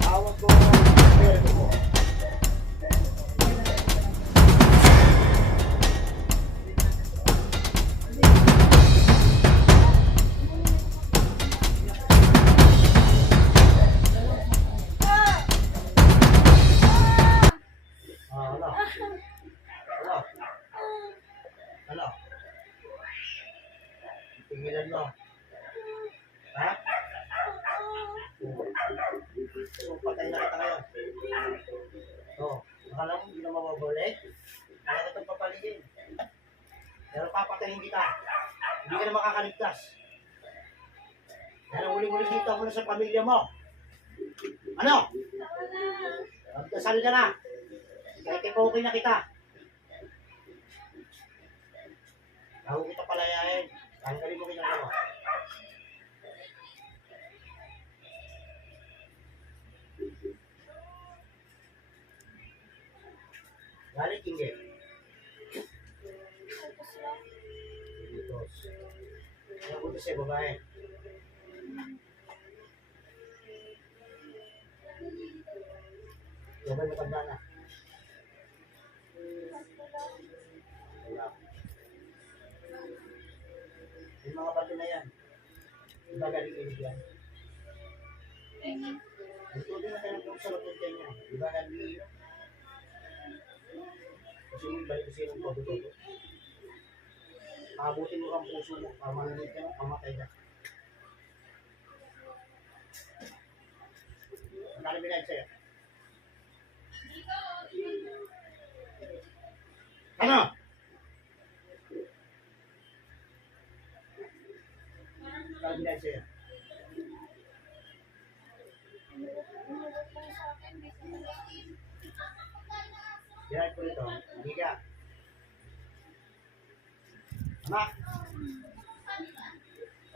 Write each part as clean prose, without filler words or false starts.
Tawag ko, pero ko. Ano? Ano? Ano? Tingilan mo. Ha? So, patay na kita ngayon. So, akala mo hindi na mababalik? Kaya ka itong papaligin. Pero papatayin kita. Hindi ka na makakaligtas. Kaya uli-uli dito mo na sa pamilya mo. Ano? Magdasal ka na. Kahit okay na kita. Bago kita palayain. Tanggalin mo ginagawa. Galit hindi. Utos. Ano utos eh, babae? Babae matanda na. Wala. Yung mga bato na yan. Diba galing ilig yan? Ito din na tayo sa lupit niya. Diba galing ilig? Kasi yung balik kasi ng todo-todo. Abutin mo ang puso mo. Manunod ka, pamatay ka. Ang dami binayad sa'yo. Ano? Ang dami binayad sa'yo. Binayad ko nito. Hindi ka. Ama!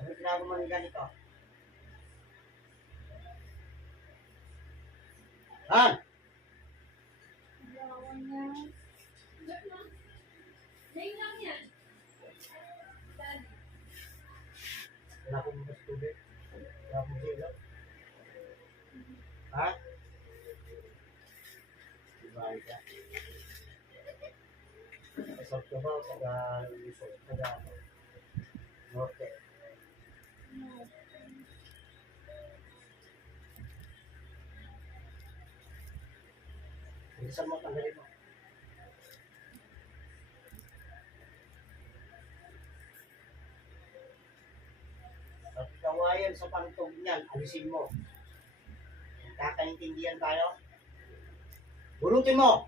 Ano ginagawa mo ganito? Han! Wala akong mas tubig. Wala akong hilo. Ha? Ibay ka. Isang ka ba o taga-Luzon? Taga-Norte? Bilisan mo, tanggalin mo. At kawayan sa pantog niyan, alisin mo. Kakaintindihan tayo? Burutin mo!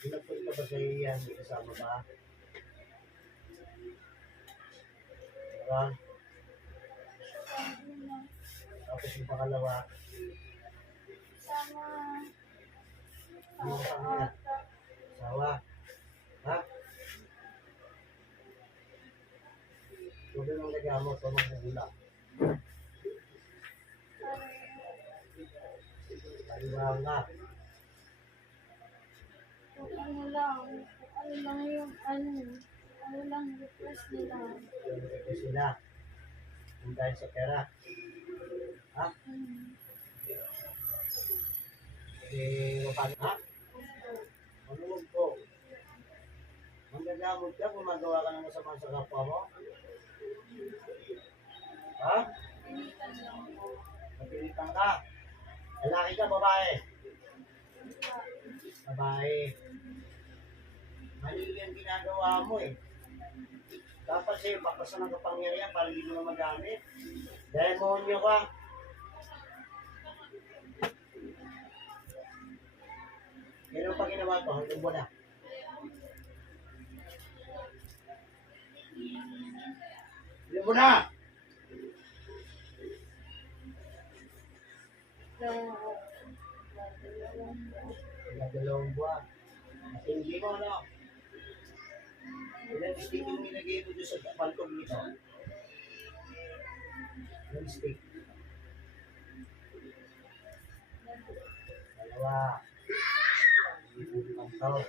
Pinagpunta ba sa iyan? Kasama ba? Diba? Tapos yung pangalawa. Yung kasama niya. Asawa. Ha? Tuloy ng nagamot o magugulak. Paliwanag nga. Ano lang yung request nila. Yung request nila. Yung dahil sa pera. Ha? Paano? Ha? Manunog po. Manggagamot ka, gumagawa ka ng masama sa kapwa mo? Ha? Napilitan ka. Lalaki ka, babae? Babae. Mali yung ginagawa mo eh. Dapat sa'yo, bakasan ng kapangyarihan para hindi mo na magamit. Demonyo ka. Ganun pa ginawa ko, hanggang buwan na. Hanggang buwan na! Dalawang buwan. Hindi mo, ano? Ilang stick yung nilagay mo doon sa pantog nito? Ilang stick? Dalawa. Pantog.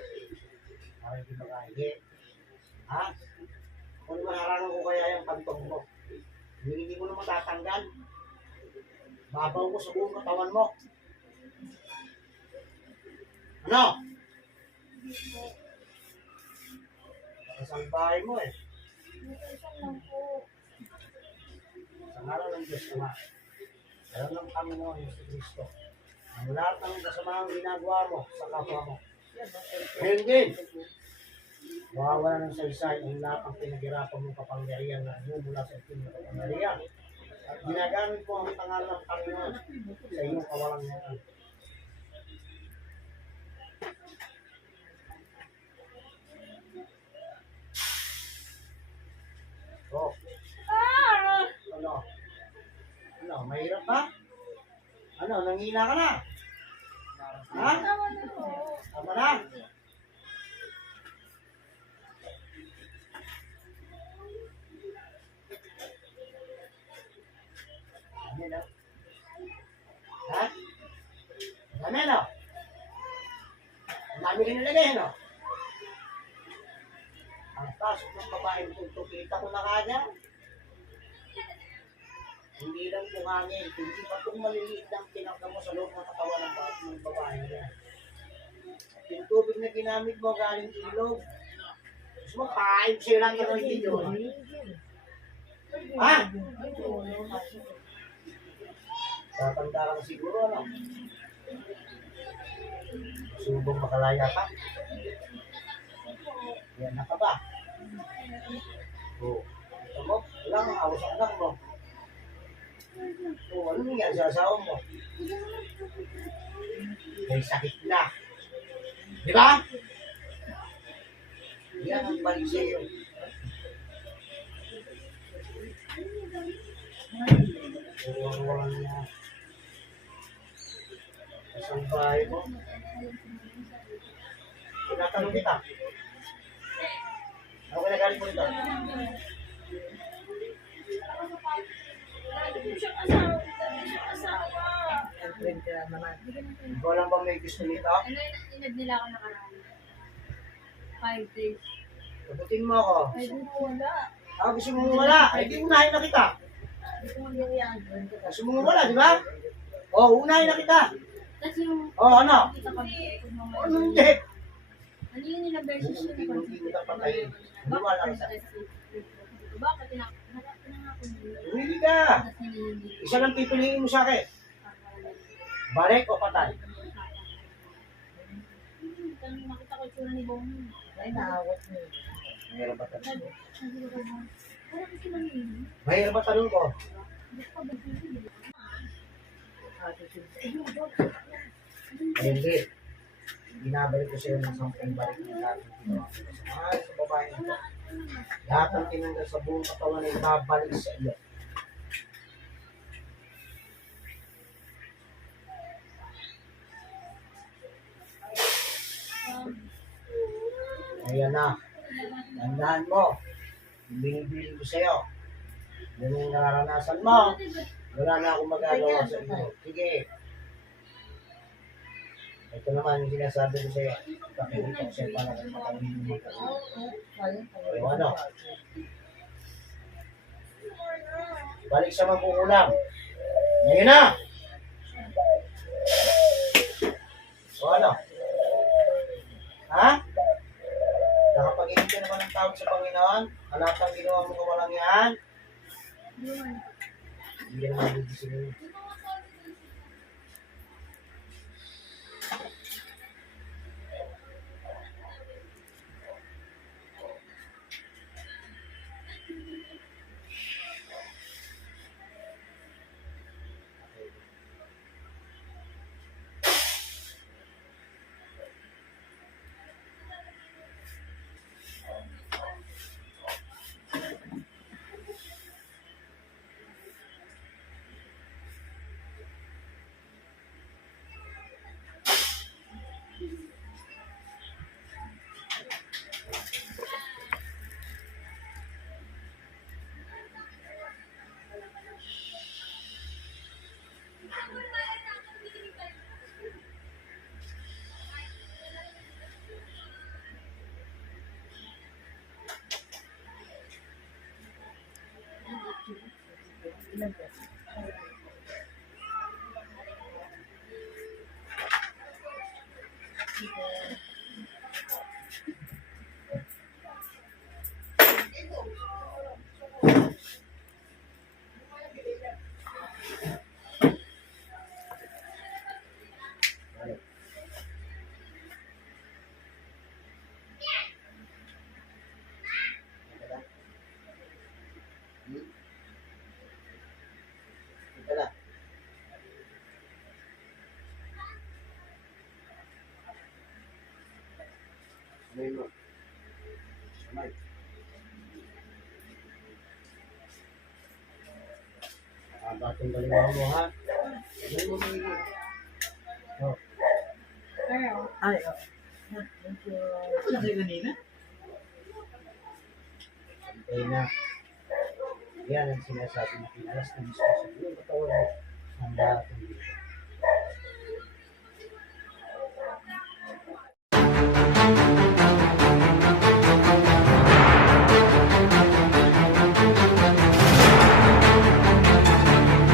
Para hindi makahingi. Ha? Kung maharangan ko kaya yung pantog mo, hindi mo na matatanggal. Babaw ko sa buong katawan mo. Ano? Nakasalbahay mo eh. Sa ngalan ng Diyos Ama, alam ng Panginoon Yesu Cristo, ang lahat ng kasamaang ginagawa mo sa kapwa mo. Ngayon din, mawawala ng saysay ang lahat ng pinaghirapan mong kapangyarihan na mula sa itim na kapangyarihan. At ginagamit mo ang pangalan ng Panginoon sa iyong kawalang yan. Oh. Ano? Ano? Mahirap ba? Ano? Nangina ka na? Ha? Tama na? Ano na? Ha? Ano na? Ang dami ka nilagay, no? Ang pasok ng babaeng tunto, kita ko na kanya. Hindi lang bungangin, hindi pa itong maliliit ng tinakda mo sa loob ng katawan ng babae niya. At yung tubig na ginamit mo galing ilog, gusto mo, kain ko sa'yo lang ka ng video. Ha? Tatanda ka na siguro, ano? Subong makalaya ka? Yan na ka ba? Oo. Ito mo, wala kang awas ang anak mo. Oo, ano nangyari sa asawa mo? May sakit na. Di ba? Yan ang balik sa iyo. Wala niya. Isang bahay mo. Tinatanong kita. Ano kinagalit mo nito? Ikaw lang ba may gusto nito? Ano inad nila ako nakaraan? 5 days. Kabutin mo ako. Ay, di ko wala. Gusto mo wala? Ay, di unahin na kita. Hindi ko magyayaan. Gusto mo wala, di ba? Unahin na kita. Tapos yung... Ano? Kita kami. Ano hindi? Ano yung nilang versus yung Hindi mo dapat tayo. Hindi mo alam sa... Bakit tinakot na nga ako nila? Hindi ka. Tapos nililindi. Isa lang pipiliin mo sa akin. Balik o patay? Makita ko yung tsura ni Bonnie. Ay, naawat mo. Mahirap ba tanong ko? Wala kasi manilindi. Mahirap ba tanong ko? Hindi ko pa ba Hindi. Binabalik ko sa'yo ng 10 balik ng dati. Mahal sa babae nito. Lahat ng tinanggal sa buong katawan ay babalik sa iyo. Ayan na. Tandaan mo. Binibili ko sa'yo. Yan yung nararanasan mo. Wala na akong magagawa sa iyo. Sige. Ito naman yung sinasabi ko sa'yo. Pakikita ko sa'yo para kung makamili mo o ano? Balik sa magkukulang. Ngayon na! O ano? Ha? Nakapag-inig ka naman ng tawag sa Panginoon? Lahat ng ginawa mo kawalang yan? Hindi naman bibisinin. Ilan po? Ito na. Sabay mo. Sabay. Batong galing mo ha. Sabay mo mga oh. Pero, Ay, oh. Thank you. Kasi kanina? Santay na. Yan ang sinasabi na pinalas na mismo sa iyo. Katawan mo ang lahat ng